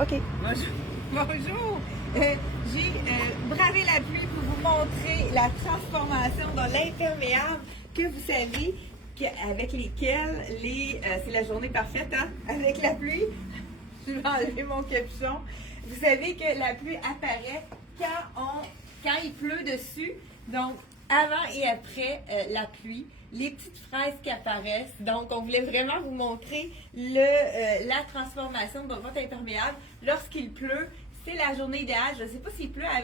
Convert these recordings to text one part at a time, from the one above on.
OK. Bonjour. Bonjour. J'ai bravé la pluie pour vous montrer la transformation dans l'imperméable que vous savez avec lesquels c'est la journée parfaite, hein? Avec la pluie. Je vais enlever mon capuchon. Vous savez que la pluie apparaît quand il pleut dessus. Donc, avant et après la pluie, les petites fraises qui apparaissent. Donc, on voulait vraiment vous montrer la transformation de votre imperméable lorsqu'il pleut. C'est la journée idéale. Je ne sais pas s'il pleut à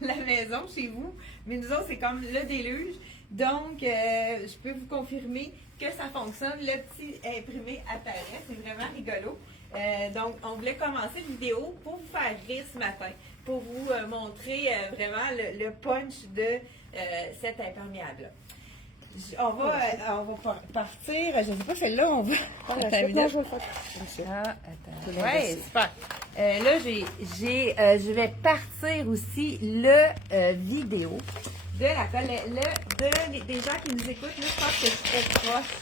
la maison chez vous, mais nous autres, c'est comme le déluge. Donc, je peux vous confirmer que ça fonctionne. Le petit imprimé apparaît. C'est vraiment rigolo. Donc, on voulait commencer la vidéo pour vous faire rire ce matin, pour vous montrer vraiment le punch de cet imperméable-là. On va partir. Je ne sais pas, celle-là, on va. Non, je vais le faire. Attends. Ouais, super. Là, je vais partir aussi le vidéo de la colle. Des gens qui nous écoutent. Là, je pense que je suis très proche.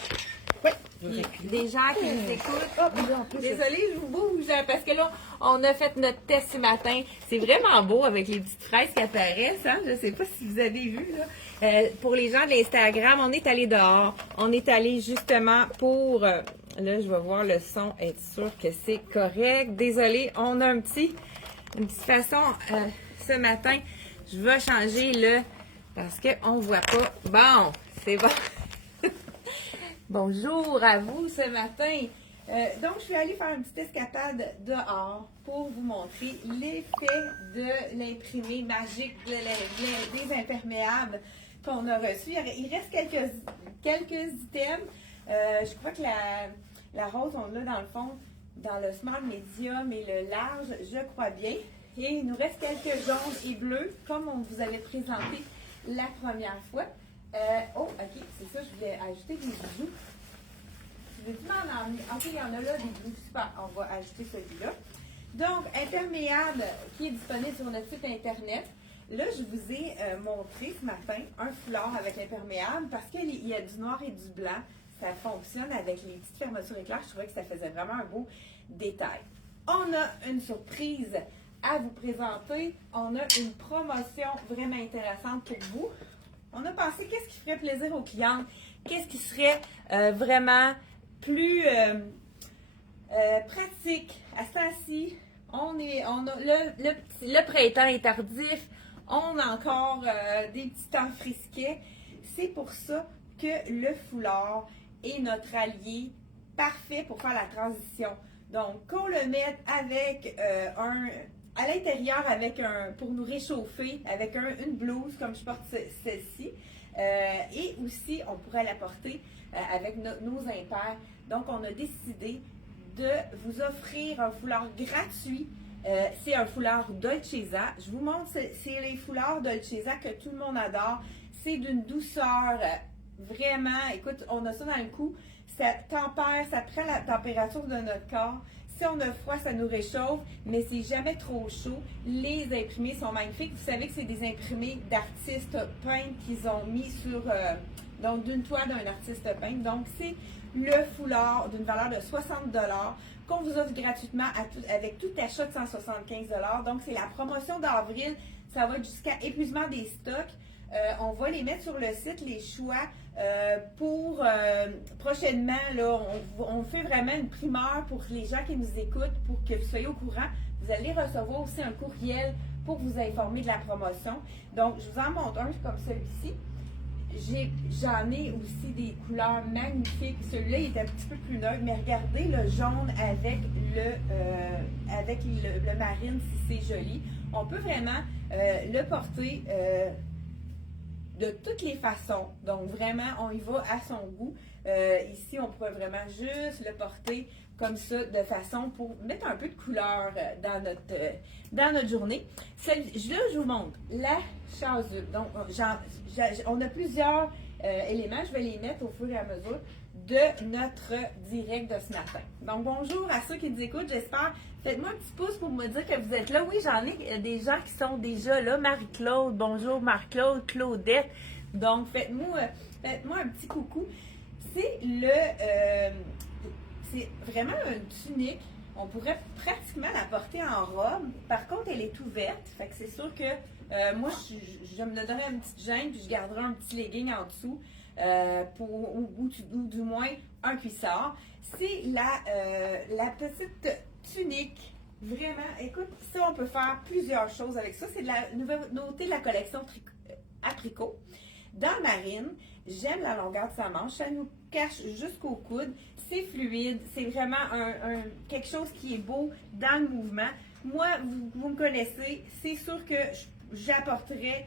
Oui. Des gens qui nous écoutent. Désolée, je vous bouge parce que là, on a fait notre test ce matin. C'est vraiment beau avec les petites fraises qui apparaissent. Hein? Je ne sais pas si vous avez vu. Là. Pour les gens de l'Instagram, on est allé dehors. On est allé justement pour... là, je vais voir le son, être sûr que c'est correct. Désolée, on a une petite façon ce matin. Je vais changer parce qu'on ne voit pas. Bon, c'est bon. Bonjour à vous ce matin. Donc, je suis allée faire une petite escapade dehors pour vous montrer l'effet de l'imprimé magique, des imperméables qu'on a reçus. Il reste quelques items. Je crois que la rose, on l'a dans le fond, dans le small, medium et le large, je crois bien. Et il nous reste quelques jaunes et bleus, comme on vous avait présenté la première fois. OK, c'est ça, je voulais ajouter des bijoux. Tu veux-tu m'en emmener? OK, il y en a là, des bijoux, super. On va ajouter celui-là. Donc, imperméable qui est disponible sur notre site Internet. Là, je vous ai montré ce matin un foulard avec imperméable parce qu'il y a du noir et du blanc. Ça fonctionne avec les petites fermetures éclairs. Je trouvais que ça faisait vraiment un beau détail. On a une surprise à vous présenter. On a une promotion vraiment intéressante pour vous. On a pensé qu'est-ce qui ferait plaisir aux clientes, qu'est-ce qui serait vraiment plus pratique. À ce temps-ci, le printemps est tardif, on a encore des petits temps frisquets. C'est pour ça que le foulard est notre allié parfait pour faire la transition. Donc, qu'on le mette avec à l'intérieur pour nous réchauffer, avec une blouse comme je porte celle-ci. Et aussi, on pourrait la porter avec nos impairs. Donc, on a décidé de vous offrir un foulard gratuit. C'est un foulard Dolcezza. Je vous montre, c'est les foulards Dolcezza que tout le monde adore. C'est d'une douceur vraiment, écoute, on a ça dans le cou. Ça tempère, ça prend la température de notre corps. Si on a froid, ça nous réchauffe, mais c'est jamais trop chaud. Les imprimés sont magnifiques. Vous savez que c'est des imprimés d'artistes peintres qu'ils ont mis sur, donc d'une toile d'un artiste peintre. Donc, c'est le foulard d'une valeur de 60 $ qu'on vous offre gratuitement avec tout achat de 175 $. Donc, c'est la promotion d'avril. Ça va jusqu'à épuisement des stocks. On va les mettre sur le site, les choix, pour prochainement, là, on fait vraiment une primeur pour les gens qui nous écoutent, pour que vous soyez au courant. Vous allez recevoir aussi un courriel pour vous informer de la promotion. Donc, je vous en montre un comme celui-ci. J'en ai aussi des couleurs magnifiques. Celui-là, il est un petit peu plus neutre, mais regardez le jaune avec le marine, si c'est joli. On peut vraiment le porter de toutes les façons. Donc, vraiment, on y va à son goût. Ici, on pourrait vraiment juste le porter comme ça, de façon pour mettre un peu de couleur dans notre journée. Là, je vous montre la chasuble. Donc, on a plusieurs éléments. Je vais les mettre au fur et à mesure de notre direct de ce matin. Donc, bonjour à ceux qui nous écoutent. J'espère. Faites-moi un petit pouce pour me dire que vous êtes là. Oui, j'en ai des gens qui sont déjà là. Marie-Claude, bonjour Marie-Claude, Claudette. Donc, faites-moi un petit coucou. C'est vraiment une tunique. On pourrait pratiquement la porter en robe. Par contre, elle est ouverte. Fait que c'est sûr que moi, je me donnerais une petite jean puis je garderais un petit legging en dessous ou du moins un cuissard. C'est la petite tunique. Vraiment, écoute, ça, on peut faire plusieurs choses avec ça. C'est de la nouveauté de la collection Apricot. Dans Marine, j'aime la longueur de sa manche. Ça nous cache jusqu'au coude. C'est fluide. C'est vraiment quelque chose qui est beau dans le mouvement. Moi, vous me connaissez. C'est sûr que j'apporterai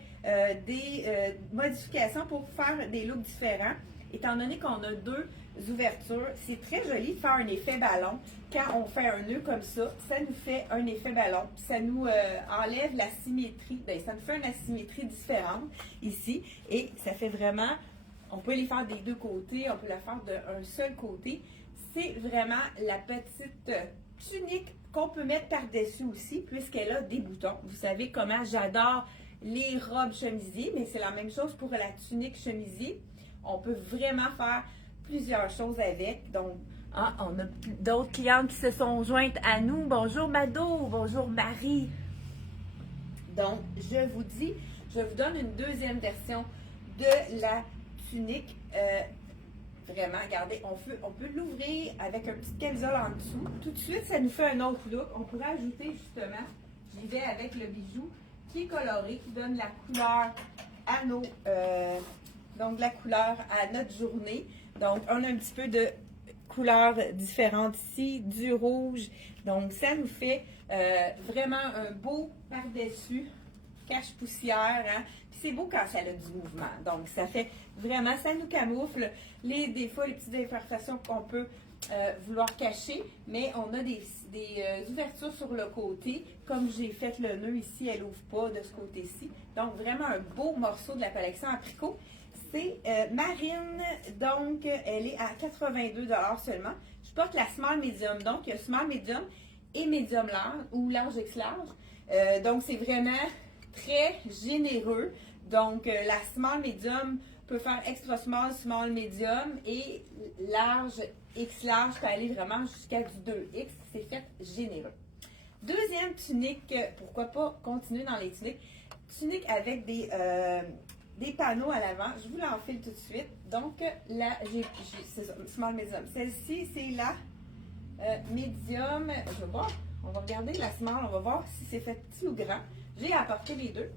des modifications pour faire des looks différents. Étant donné qu'on a deux ouvertures, c'est très joli de faire un effet ballon. Quand on fait un nœud comme ça, ça nous fait un effet ballon. Ça nous enlève la symétrie. Bien, ça nous fait une asymétrie différente ici. Et ça fait vraiment, on peut les faire des deux côtés, on peut la faire d'un seul côté. C'est vraiment la petite tunique qu'on peut mettre par-dessus aussi, puisqu'elle a des boutons. Vous savez comment j'adore les robes chemisiers, mais c'est la même chose pour la tunique chemisier. On peut vraiment faire plusieurs choses avec. Donc, on a d'autres clientes qui se sont jointes à nous. Bonjour Mado, bonjour Marie. Donc, je vous donne une deuxième version de la tunique. Vraiment, regardez, on peut l'ouvrir avec un petit camisole en dessous. Tout de suite, ça nous fait un autre look. On pourrait ajouter justement, j'y vais avec le bijou qui est coloré, qui donne la couleur à nos... donc, la couleur à notre journée. Donc, on a un petit peu de couleurs différentes ici, du rouge. Donc, ça nous fait vraiment un beau par-dessus, cache-poussière. Hein? Puis c'est beau quand ça a du mouvement. Donc, ça fait vraiment, ça nous camoufle des fois les petites imperfections qu'on peut vouloir cacher. Mais on a des ouvertures sur le côté. Comme j'ai fait le nœud ici, elle n'ouvre pas de ce côté-ci. Donc, vraiment un beau morceau de la collection Apricot. C'est Marine, donc elle est à 82 $ seulement. Je porte la small medium, donc il y a small medium et medium large ou large X large. Donc c'est vraiment très généreux. Donc la small medium peut faire extra small, small medium et large X large peut aller vraiment jusqu'à du 2X. C'est fait généreux. Deuxième tunique, pourquoi pas continuer dans les tuniques. Tunique avec des panneaux à l'avant. Je vous l'enfile tout de suite. Donc, là, c'est ça, small medium. Celle-ci, c'est la medium. Je vais voir. On va regarder la small. On va voir si c'est fait petit ou grand. J'ai apporté les deux.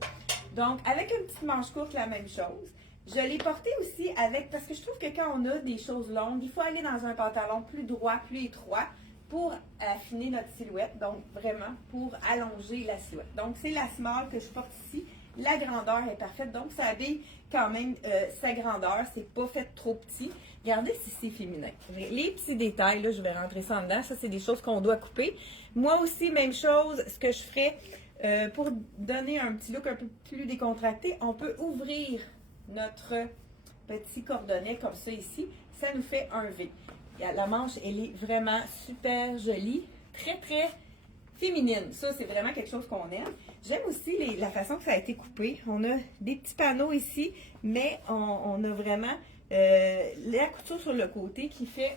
Donc, avec une petite manche courte, la même chose. Je l'ai portée aussi avec, parce que je trouve que quand on a des choses longues, il faut aller dans un pantalon plus droit, plus étroit pour affiner notre silhouette. Donc, vraiment, pour allonger la silhouette. Donc, c'est la small que je porte ici. La grandeur est parfaite, donc ça habille quand même sa grandeur. C'est pas fait trop petit. Regardez si c'est féminin. Les petits détails, là, je vais rentrer ça en dedans. Ça, c'est des choses qu'on doit couper. Moi aussi, même chose. Ce que je ferais pour donner un petit look un peu plus décontracté, on peut ouvrir notre petit cordonnet comme ça ici. Ça nous fait un V. La manche, elle est vraiment super jolie. Très, très féminine. Ça, c'est vraiment quelque chose qu'on aime. J'aime aussi la façon que ça a été coupé. On a des petits panneaux ici, mais on a vraiment la couture sur le côté qui fait,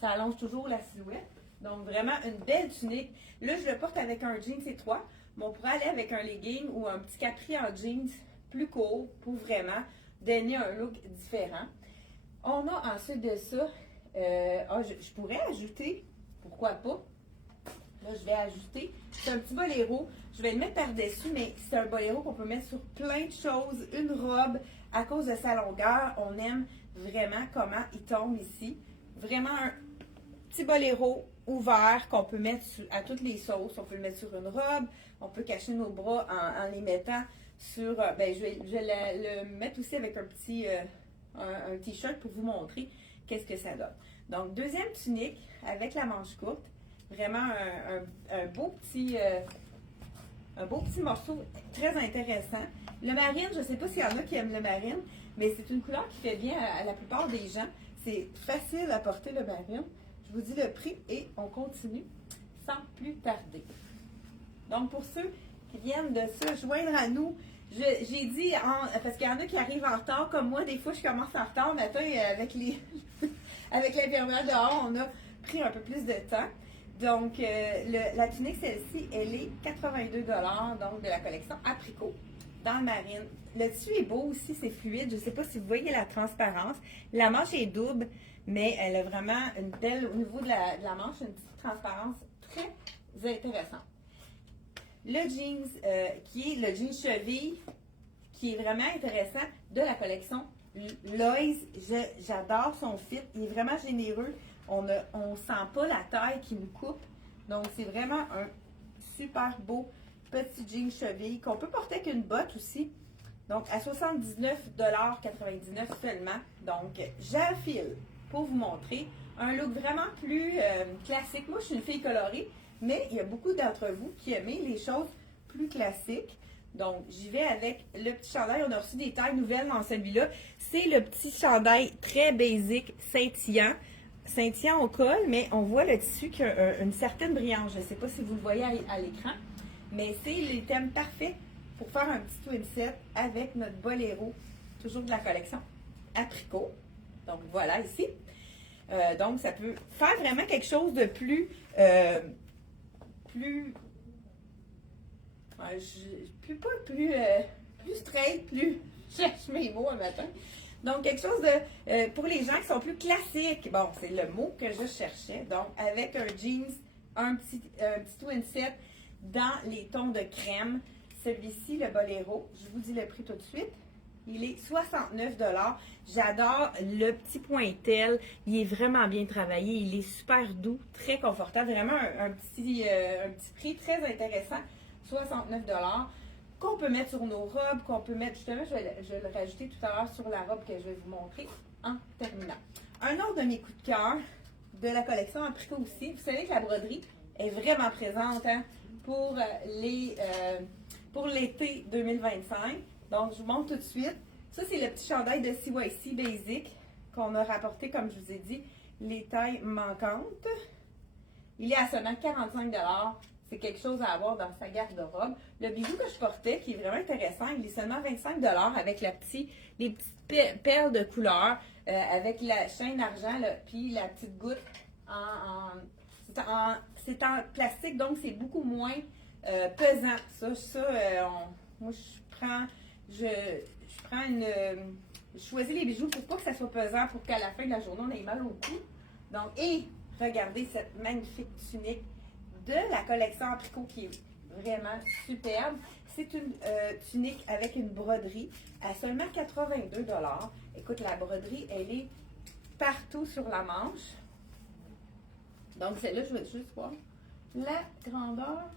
ça allonge toujours la silhouette. Donc, vraiment une belle tunique. Là, je le porte avec un jeans étroit, mais on pourrait aller avec un legging ou un petit capri en jeans plus court pour vraiment donner un look différent. On a ensuite de ça, je pourrais ajouter, pourquoi pas, là, je vais ajouter, c'est un petit boléro. Je vais le mettre par-dessus, mais c'est un boléro qu'on peut mettre sur plein de choses. Une robe, à cause de sa longueur, on aime vraiment comment il tombe ici. Vraiment un petit boléro ouvert qu'on peut mettre à toutes les sauces. On peut le mettre sur une robe, on peut cacher nos bras en les mettant sur... je vais le mettre aussi avec un petit un t-shirt pour vous montrer qu'est-ce que ça donne. Donc, deuxième tunique avec la manche courte. Vraiment un beau petit morceau très intéressant. Le marine, je ne sais pas s'il y en a qui aiment le marine, mais c'est une couleur qui fait bien à la plupart des gens. C'est facile à porter le marine. Je vous dis le prix et on continue sans plus tarder. Donc, pour ceux qui viennent de se joindre à nous, j'ai dit, parce qu'il y en a qui arrivent en retard, comme moi, des fois je commence en retard, matin avec avec l'infirmière dehors, on a pris un peu plus de temps. Donc, la tunique, celle-ci, elle est 82 donc de la collection Apricot dans le marine. Le tissu est beau aussi, c'est fluide. Je ne sais pas si vous voyez la transparence. La manche est double, mais elle a vraiment une belle, au niveau de la manche, une petite transparence très intéressante. Le jeans, qui est le jean cheville, qui est vraiment intéressant de la collection Lois. J'adore son fit. Il est vraiment généreux. On sent pas la taille qui nous coupe. Donc, c'est vraiment un super beau petit jean cheville qu'on peut porter avec une botte aussi. Donc, à 79,99 $ seulement. Donc, j'affile pour vous montrer un look vraiment plus classique. Moi, je suis une fille colorée, mais il y a beaucoup d'entre vous qui aiment les choses plus classiques. Donc, j'y vais avec le petit chandail. On a reçu des tailles nouvelles dans celui-là. C'est le petit chandail très basique, scintillant au col, mais on voit le tissu qui a une certaine brillance. Je ne sais pas si vous le voyez à l'écran, mais c'est les thèmes parfaits pour faire un petit twin set avec notre boléro, toujours de la collection Apricot. Donc, voilà ici. Donc, ça peut faire vraiment quelque chose de plus straight, plus, je cherche mes mots un matin. Donc, quelque chose de, pour les gens qui sont plus classiques. Bon, c'est le mot que je cherchais. Donc, avec un jeans, un petit twin set dans les tons de crème. Celui-ci, le boléro, je vous dis le prix tout de suite. Il est 69 $. J'adore le petit pointel. Il est vraiment bien travaillé. Il est super doux, très confortable. Vraiment un petit prix très intéressant. 69 $. Qu'on peut mettre sur nos robes, qu'on peut mettre, justement, je vais le rajouter tout à l'heure sur la robe que je vais vous montrer en terminant. Un autre de mes coups de cœur de la collection Apricot aussi. Vous savez que la broderie est vraiment présente pour l'été 2025. Donc, je vous montre tout de suite. Ça, c'est le petit chandail de CYC Basic qu'on a rapporté, comme je vous ai dit, les tailles manquantes. Il est à seulement 45 $. C'est quelque chose à avoir dans sa garde-robe. Le bijou que je portais, qui est vraiment intéressant, il est seulement 25 $ avec les petites perles de couleur, avec la chaîne argent, puis la petite goutte c'est en plastique, donc c'est beaucoup moins pesant. Moi, je choisis les bijoux pour pas que ça soit pesant, pour qu'à la fin de la journée, on ait mal au cou. Donc, et regardez cette magnifique tunique de la collection Apricot qui est vraiment superbe. C'est une tunique avec une broderie à seulement 82 $. Écoute, la broderie, elle est partout sur la manche. Donc, celle-là, je vais juste voir la grandeur.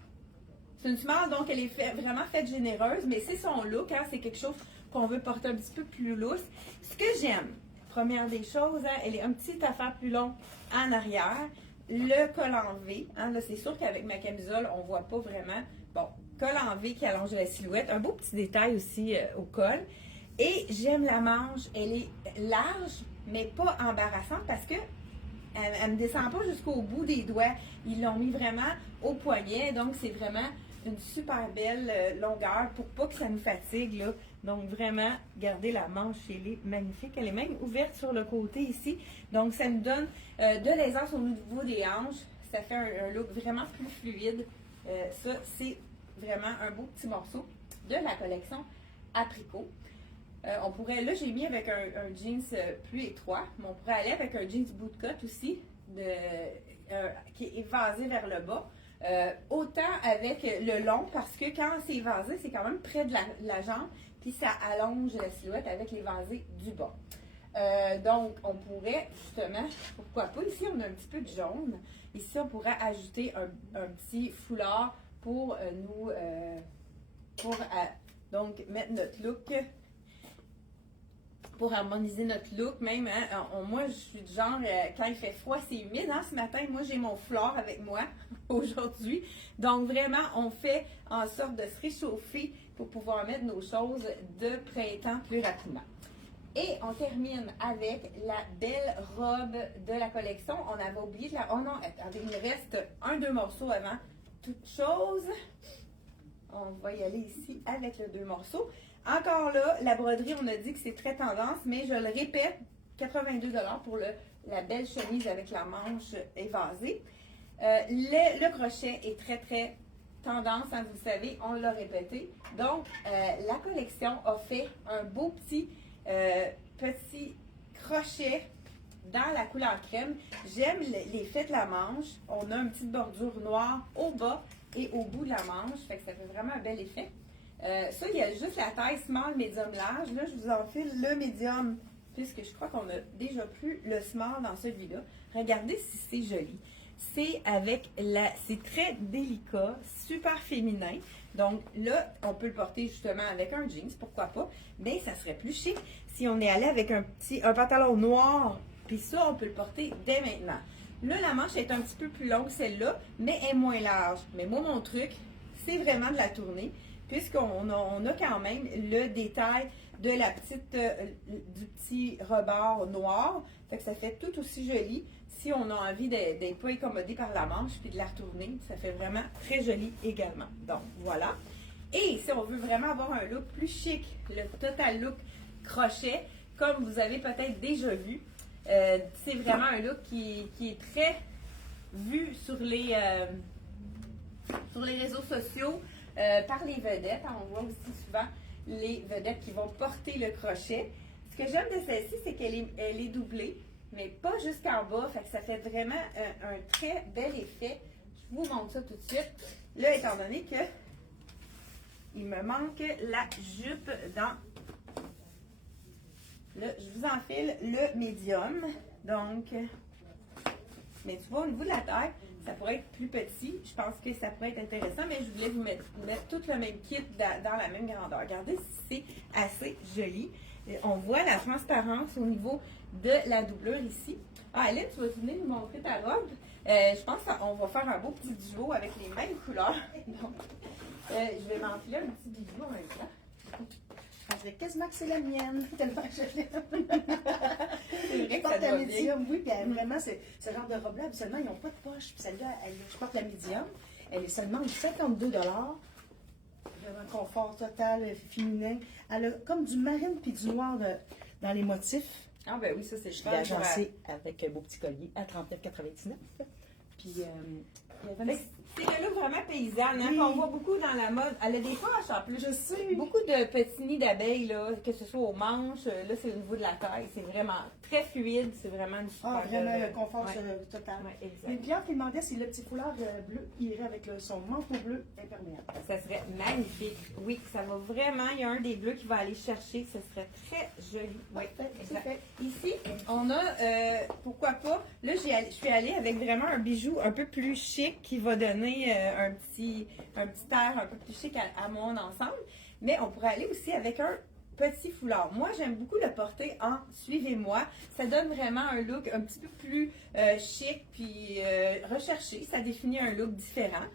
C'est une small, donc elle est vraiment faite généreuse, mais c'est son look, c'est quelque chose qu'on veut porter un petit peu plus lousse. Ce que j'aime, première des choses, elle est un petit affaire plus long en arrière. Le col en V, là c'est sûr qu'avec ma camisole, on ne voit pas vraiment. Bon, col en V qui allonge la silhouette. Un beau petit détail aussi au col. Et j'aime la manche, elle est large, mais pas embarrassante parce que elle ne descend pas jusqu'au bout des doigts. Ils l'ont mis vraiment au poignet, donc c'est vraiment une super belle longueur pour pas que ça nous fatigue, là. Donc vraiment, regardez la manche, elle est magnifique. Elle est même ouverte sur le côté ici. Donc ça nous donne de l'aisance au niveau des hanches. Ça fait un look vraiment plus fluide. Ça, c'est vraiment un beau petit morceau de la collection Apricot. On pourrait, là j'ai mis avec un jeans plus étroit, mais on pourrait aller avec un jeans bootcut aussi, qui est évasé vers le bas. Autant avec le long, parce que quand c'est évasé, c'est quand même près de la jambe, puis ça allonge la silhouette avec l'évasé du bas. Donc, on pourrait justement, pourquoi pas, ici on a un petit peu de jaune. Ici, on pourrait ajouter un petit foulard pour donc mettre notre look, pour harmoniser notre look même. Moi, je suis du genre, quand il fait froid, c'est humide. Ce matin, moi, j'ai mon foulard avec moi aujourd'hui. Donc, vraiment, on fait en sorte de se réchauffer pour pouvoir mettre nos choses de printemps plus rapidement. Et on termine avec la belle robe de la collection. On avait oublié de la... Oh non, attendez, il me reste 2 morceaux avant toute chose. On va y aller ici avec les 2 morceaux. Encore là, la broderie, on a dit que c'est très tendance, mais je le répète, 82 $ pour la belle chemise avec la manche évasée. Le crochet est très, très tendance, hein, vous le savez, on l'a répété. Donc, la collection a fait un beau petit crochet dans la couleur crème. J'aime l'effet de la manche. On a une petite bordure noire au bas et au bout de la manche. Fait que ça fait vraiment un bel effet. Ça, il y a juste la taille small, medium, large. Là, je vous enfile le medium, puisque je crois qu'on a déjà pris le small dans celui-là. Regardez si c'est joli. C'est très délicat, super féminin. Donc là, on peut le porter justement avec un jeans, pourquoi pas. Mais ça serait plus chic si on est allé avec un pantalon noir. Puis ça, on peut le porter dès maintenant. Là, la manche est un petit peu plus longue, celle-là, mais est moins large. Mais moi, mon truc, c'est vraiment de la tourner, puisqu'on a quand même le détail de du petit rebord noir. Fait que ça fait tout aussi joli. Si on a envie d'être pas incommodé par la manche puis de la retourner, ça fait vraiment très joli également. Donc, voilà. Et si on veut vraiment avoir un look plus chic, le total look crochet, comme vous avez peut-être déjà vu, c'est vraiment un look qui est très vu sur les réseaux sociaux par les vedettes. On voit aussi souvent les vedettes qui vont porter le crochet. Ce que j'aime de celle-ci, c'est qu'elle est doublée, mais pas jusqu'en bas. Fait que ça fait vraiment un très bel effet. Je vous montre ça tout de suite. Là, étant donné que il me manque la jupe dans... Là, je vous enfile le médium. Donc, mais tu vois, au niveau de la taille, ça pourrait être plus petit. Je pense que ça pourrait être intéressant, mais je voulais vous mettre tout le même kit dans la même grandeur. Regardez si c'est assez joli. On voit la transparence au niveau de la doublure ici. Ah, Aline, tu vas venir nous montrer ta robe. Je pense qu'on va faire un beau petit duo avec les mêmes couleurs. Donc, je vais m'enfiler un petit bijou en même temps. Je pensais quasiment que c'est la mienne, tellement je l'aime. C'est vrai Je que porte ça la doit bien. médium, oui, puis vraiment, ce genre de robe-là, habituellement, ils n'ont pas de poche. Puis celle-là, je porte la médium, elle est seulement de 52 $. Vraiment confort total, féminin. Elle a comme du marine puis du noir dans les motifs. Ah ben oui, ça c'est Je l'ai agencé avec un beau petit collier à 39,99 $. Puis, il y avait... C'est le look vraiment paysanne, hein, Oui. qu'on voit beaucoup dans la mode. Elle a des poches en plus. Je sais. Beaucoup de petits nids d'abeilles, là, que ce soit aux manches. Là, c'est au niveau de la taille. C'est vraiment très fluide. C'est vraiment une super... Ah, vraiment, le confort total. Ouais, exact. Mais Pierre qui demandait si le petit foulard bleu irait avec son manteau bleu imperméable. Ça serait magnifique. Oui, ça va vraiment. Il y a un des bleus qui va aller chercher. Ce serait très joli. Oui, c'est fait. Ici, on a, pourquoi pas, là, je suis allée avec vraiment un bijou un peu plus chic qui va donner un petit air un peu plus chic à mon ensemble. Mais on pourrait aller aussi avec un petit foulard. Moi, j'aime beaucoup le porter en suivez-moi. Ça donne vraiment un look un petit peu plus chic puis recherché. Ça définit un look différent.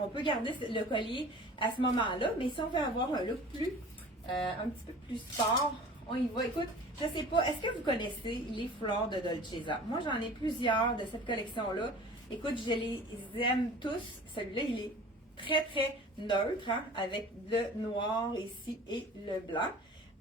On peut garder le collier à ce moment-là, mais si on veut avoir un look un petit peu plus sport, on y va. Écoute, je sais pas, est-ce que vous connaissez les foulards de Dolcezza? Moi, j'en ai plusieurs de cette collection-là. Écoute, je les aime tous. Celui-là, il est très, très neutre, hein, avec le noir ici et le blanc.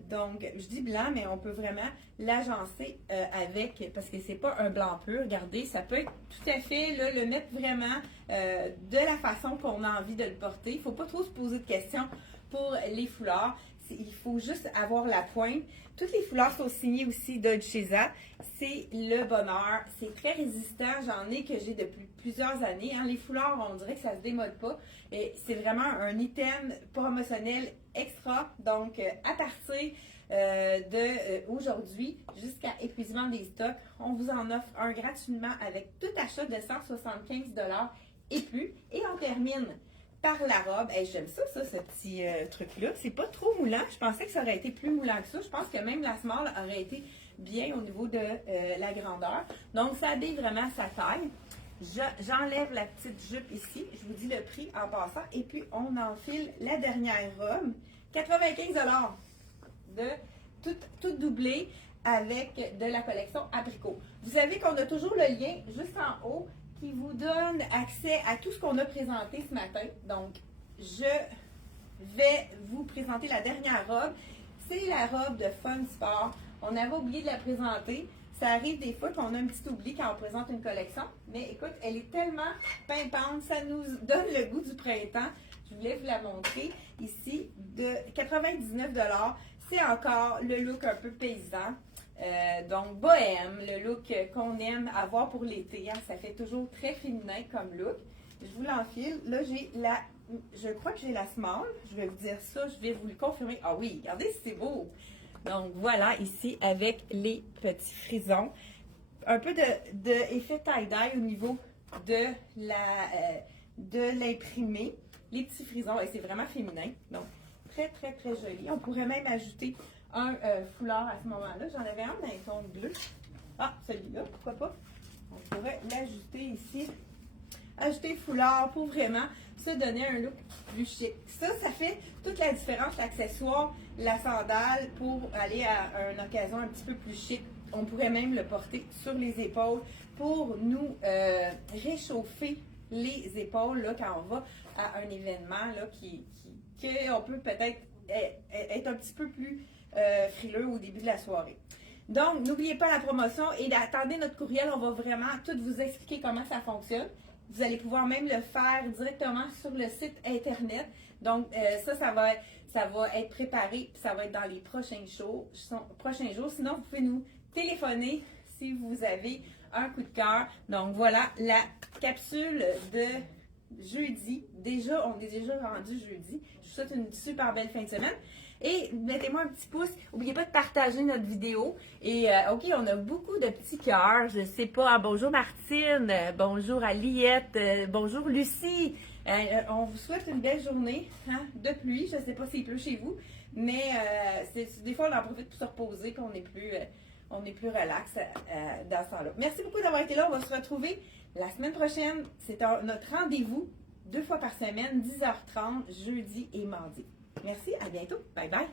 Donc, je dis blanc, mais on peut vraiment l'agencer avec, parce que c'est pas un blanc pur. Regardez, ça peut être tout à fait, là, le mettre vraiment de la façon qu'on a envie de le porter. Il ne faut pas trop se poser de questions pour les foulards. Il faut juste avoir la pointe. Toutes les foulards sont signés aussi Dolcezza. C'est le bonheur. C'est très résistant. J'en ai que j'ai depuis plusieurs années. Hein. Les foulards, on dirait que ça ne se démode pas. C'est vraiment un item promotionnel extra. Donc, à partir d'aujourd'hui jusqu'à épuisement des stocks, on vous en offre un gratuitement avec tout achat de 175 $ et plus. Et on termine par la robe. Hey, j'aime ça, ce petit truc-là. C'est pas trop moulant. Je pensais que ça aurait été plus moulant que ça. Je pense que même la small aurait été bien au niveau de la grandeur. Donc, ça habille vraiment sa taille. J'enlève la petite jupe ici. Je vous dis le prix en passant. Et puis, on enfile la dernière robe. 95 $ de tout doublé avec de la collection Abricot. Vous savez qu'on a toujours le lien juste en haut qui vous donne accès à tout ce qu'on a présenté ce matin. Donc, je vais vous présenter la dernière robe. C'est la robe de Fun Sport. On avait oublié de la présenter. Ça arrive des fois qu'on a un petit oubli quand on présente une collection, mais écoute, elle est tellement pimpante, ça nous donne le goût du printemps. Je voulais vous la montrer ici, de 99 $. C'est encore le look un peu paysan. Donc, bohème, le look qu'on aime avoir pour l'été. Hein, ça fait toujours très féminin comme look. Je vous l'enfile. Là, je crois que j'ai la small. Je vais vous dire ça, je vais vous le confirmer. Ah oui, regardez, c'est beau. Donc, voilà, ici, avec les petits frisons. Un peu de effet tie-dye au niveau de l'imprimé. Les petits frisons, et c'est vraiment féminin. Donc, très, très, très joli. On pourrait même ajouter un foulard à ce moment-là. J'en avais un d'un ton bleu. Ah, celui-là, pourquoi pas? On pourrait l'ajouter ici. Ajouter le foulard pour vraiment se donner un look plus chic. Ça fait toute la différence, l'accessoire, la sandale, pour aller à une occasion un petit peu plus chic. On pourrait même le porter sur les épaules pour nous réchauffer les épaules là, quand on va à un événement là, qu'on peut peut-être être un petit peu plus frileux au début de la soirée. Donc, n'oubliez pas la promotion et attendez notre courriel. On va vraiment tout vous expliquer comment ça fonctionne. Vous allez pouvoir même le faire directement sur le site Internet. Donc, ça va être préparé, puis ça va être dans les prochains jours. Sinon, vous pouvez nous téléphoner si vous avez un coup de cœur. Donc, voilà la capsule de jeudi. On est déjà rendu jeudi. Je vous souhaite une super belle fin de semaine. Et mettez-moi un petit pouce. N'oubliez pas de partager notre vidéo. Et OK, on a beaucoup de petits cœurs. Je sais pas. Bonjour Martine. Bonjour à Liette. Bonjour Lucie. On vous souhaite une belle journée de pluie. Je ne sais pas s'il pleut chez vous. Mais des fois, on en profite pour se reposer, qu'on est plus relax dans ce temps-là. Merci beaucoup d'avoir été là. On va se retrouver la semaine prochaine. C'est notre rendez-vous 2 fois par semaine, 10h30, jeudi et mardi. Merci, à bientôt. Bye bye.